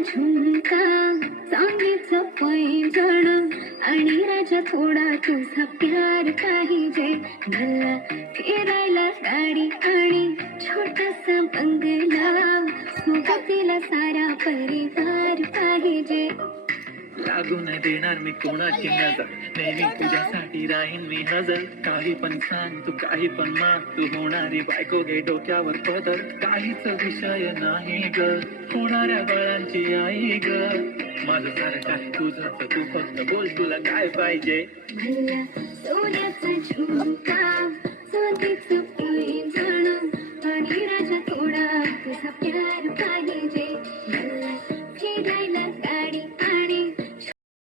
झुमका चांदीचं पैंजण आणि राजा थोडा तुझा प्यार पाहिजे. मला फिरायला गाडी आणि छोटासा बंगला सोबतीला सारा परिवार पाहिजे. लागू नाही देणार मी कोणाची नजर, नेहमी तुझ्यासाठी राहीन मी हजर. काही पण सांग तू काही पण माग, तू होणारी बायको घे डोक्यावर पदर. काहीच विषय नाही ग, होणाऱ्या बाळांची आई ग. माझं सारं काही तुझंच, तू फक्त बोल तुला काय पाहिजे. मला सोन्याचा झुमका चांदीचं पैंजण आणि राजा थोडा तुझा प्यार पाहिजे.